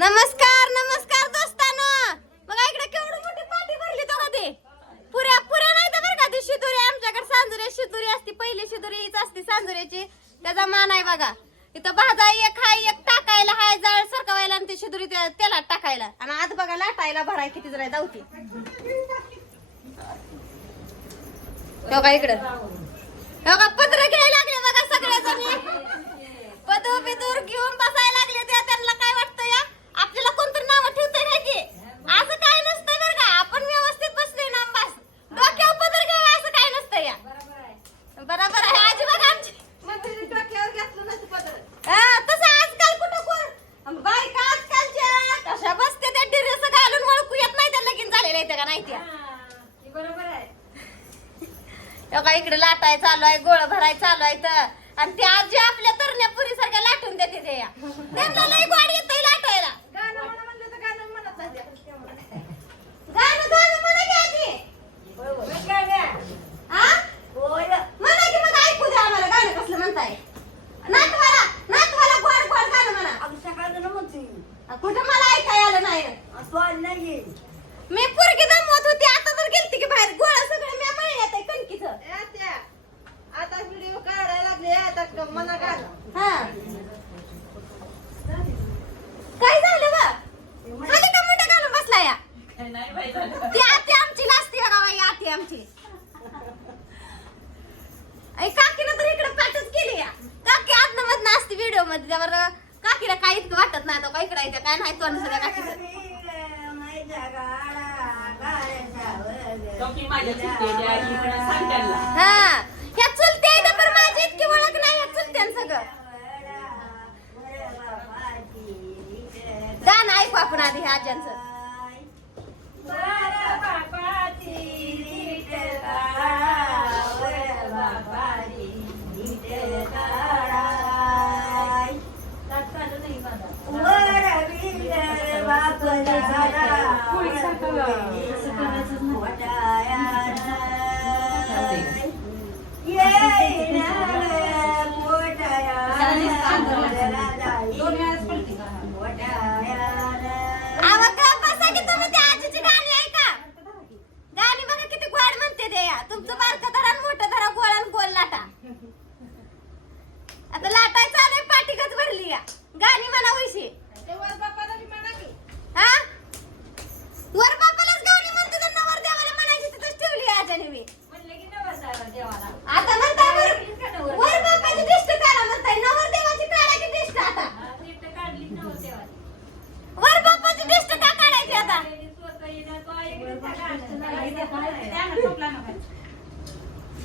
नमस्कार नमस्कार दोस्तानो. बघा इकडे केवढी मोठी पाठी भरली तो ते. पुऱ्या पुऱ्या नाही तर बरं का ती शिदुरी. आमच्याकडे सांजुरे शिदुरी असती. पहिली शिदुरी हीच असती सांजुऱ्याची त्याचा मान आहे बघा. इथं भाजा एक हाय एक टाकायला हाय जाळ सरकवायला आणि ती शिदुरी त्याला तेलात टाकायला. आणि आज बघा लाटायला भराय किती जरा धावती बघा इकडं? हो बघा पत्र घ्यायला लागले बघा सगळ्याजणी पदू बिदूर घेऊन बसायला लागले त्या त्यांना काय वाटतं या? आपल्याला कोणतरी नाव ठेवता काय की? असं काय नसतंय बरं का. आपण व्यवस्थित बसले ना बस. डोक्यावर पदर घ्यावा असं काय नसतं या. बरोबर आहे. आजी बघा आमची. तसं आजकाल कुठं कोण? बायका आजकालच्या कशा बसते त्या ड्रेस घालून ओळखू येत नाही त्या लगीन झालेल्या आहेत का नाही त्या? का इकडे लाटाय चालू आहे गोळ भराय चालू आहे तर आणि ते आजी आपल्या तरण्या पुरी सारख्या लाटून देते ते या. त्यांना लई गोड येतंय लाटायला गाणं गाणं म्हणा की आजी हा? म्हणा की मग ऐकू द्या आम्हाला गाणं कसलं म्हणताय नातवाला नातवाला गोड गोड गाणं म्हणा कुठं मला ऐकाय आलं नाही मी पुरगी दमवत होती आता तर गेलती की बाहेर गोळा सगळं मी म्हणण्यात आहे कणकीचं आता व्हिडिओ काढायला लागले आता मना काढ हा काय झालं बा खाली का मुंडा घालून बसला या ती आती आमची. काकीनं तर इकडे पाठच केली या. काकी आतनं मधनं असते व्हिडिओमध्ये त्यावर काकीला काही इतकं वाटत नाही तो इकडे येते काय नाही तोंड सगळ्या काकीचं. हा ह्या चुलत्या इथं पण माझी इतकी ओळख नाही ह्या चुलत्यान सगळं. गाणं ऐकू आपण आधी ह्या आज्यांचं.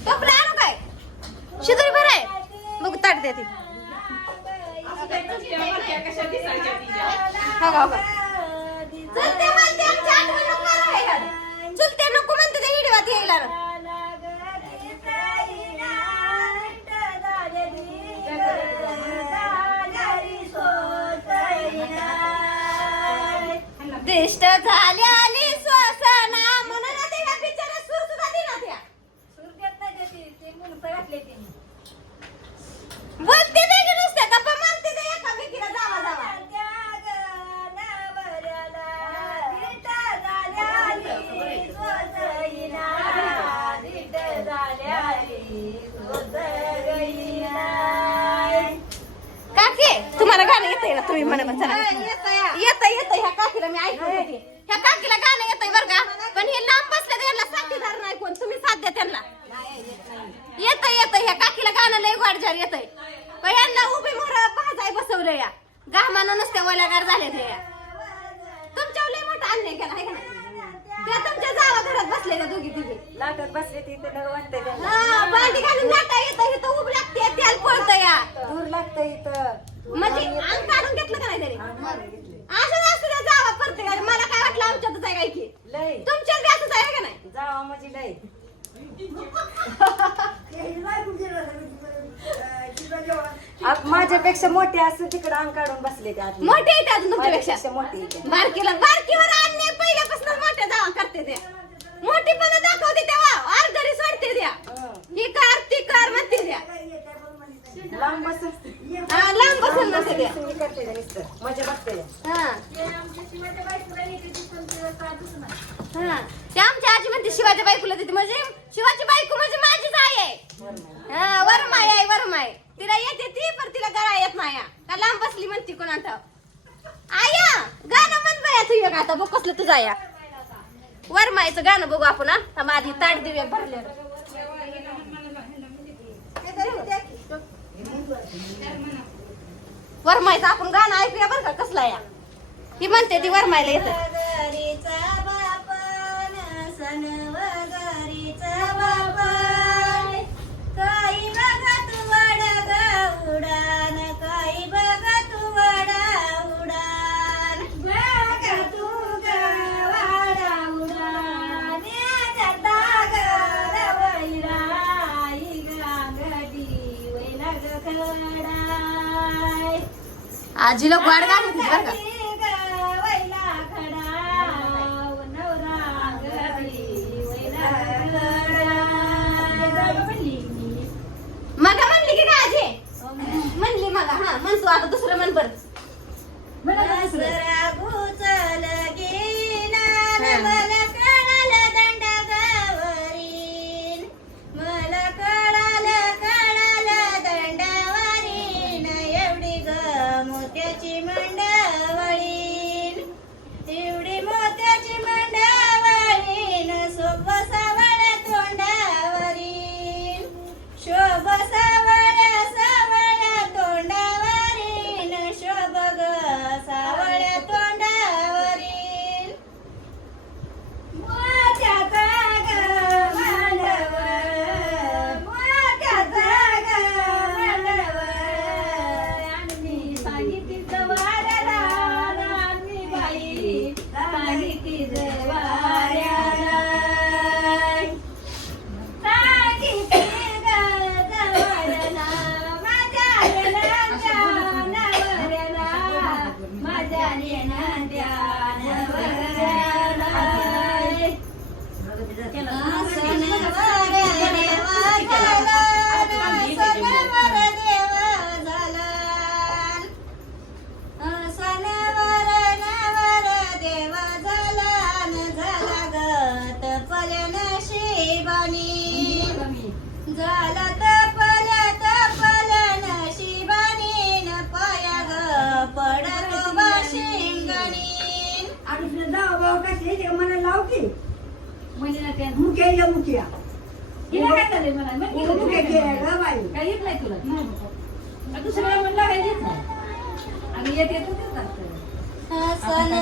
टोपला आणू काय? शिदुरी ताट देते. चलते म्हणते आमची आठवण नको? चलते नको म्हणते ते हिडवात यायला. दिष्ट झाल्याली बोलते ते की नुसते. गप्पा मारते ते एकामेकीला जावा जावा. काकी तुम्हाला गाणं येतंय ना? तुम्ही म्हणा बरं, चला. येतं येतं ह्या काकीला मी ऐकत होते ह्या काकीला गाणं येतंय बरं का? पण हे लांब बसले तर यांना साथीदार नाही कोण. तुम्ही साथ द्या त्यांना. येतं येतं ह्या काकीला गाणं लय येतंय. पण यांना उभी मोर भाजाय बसवलं या. गामानं नुसत्या वल्यागार झाले ते या. तुमच्यावर लय मोठा अन्याय केला आहे का नाही? त्या तुमच्या जावा घरात बसलेल्या दोघी तिघी. लाटत बसले तिथे वाटतंय त्यांना. हा, भांडी घालून लाटा येतं इथं उभी लागते तेल पळतं या. दूर लागतंय इथं. म्हणजे अंग काढून घेतलं का नाही तरी. असं असं द्या जावा प्रत्येकाने मला काय वाटलं आमच्यातच आहे काय की? बी असंच आहे का नाही? जावा म्हणजे लय. आप- माझ्यापेक्षा मोठे असं तिकडे अंग काढून बसले ते. मोठे आहेत अजून तुमच्यापेक्षा मोठे. बारकीला बारकीवर अन्याय पहिल्यापासून मोठ्या जावा करते ते मोठीपणा दाखवते तेव्हा अर्धरी सोडते द्या हं. ही गळा का लांब बसली म्हणती गाणं आता कसलं या गाणं बघू आपण आता माझी ताट दिवे भरले वरमायचं आपण गाणं ऐकूया बरं का कसला या ही म्हणते ती वरमायला येतं. आजीला ग्वाड घालत बरं का? दुसऱ्याला पण लागायचीच नाही. आम्ही येत येतो सण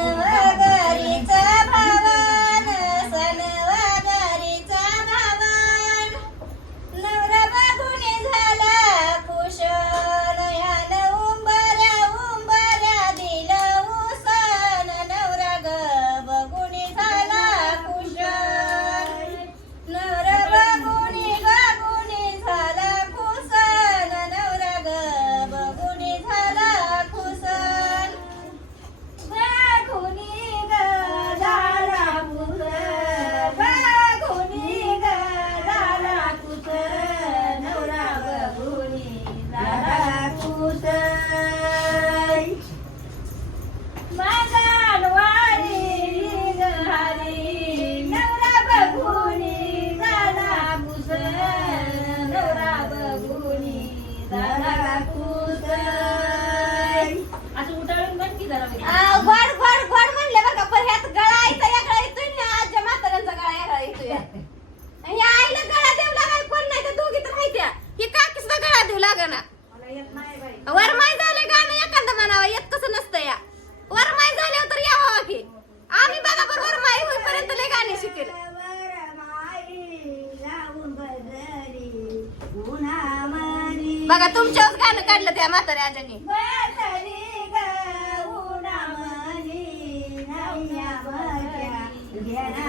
लागना वरमाय झाले गाणं एखादं म्हणावं येत कसं नसतं या. वर माय झाल्यावर तर यावा की. आम्ही बघा बरोबर वरमाई होईपर्यंत लय गाणे शिकेल. बघा तुमच्यावर गाणं काढलं त्या म्हाताऱ्या आजाने Yeah.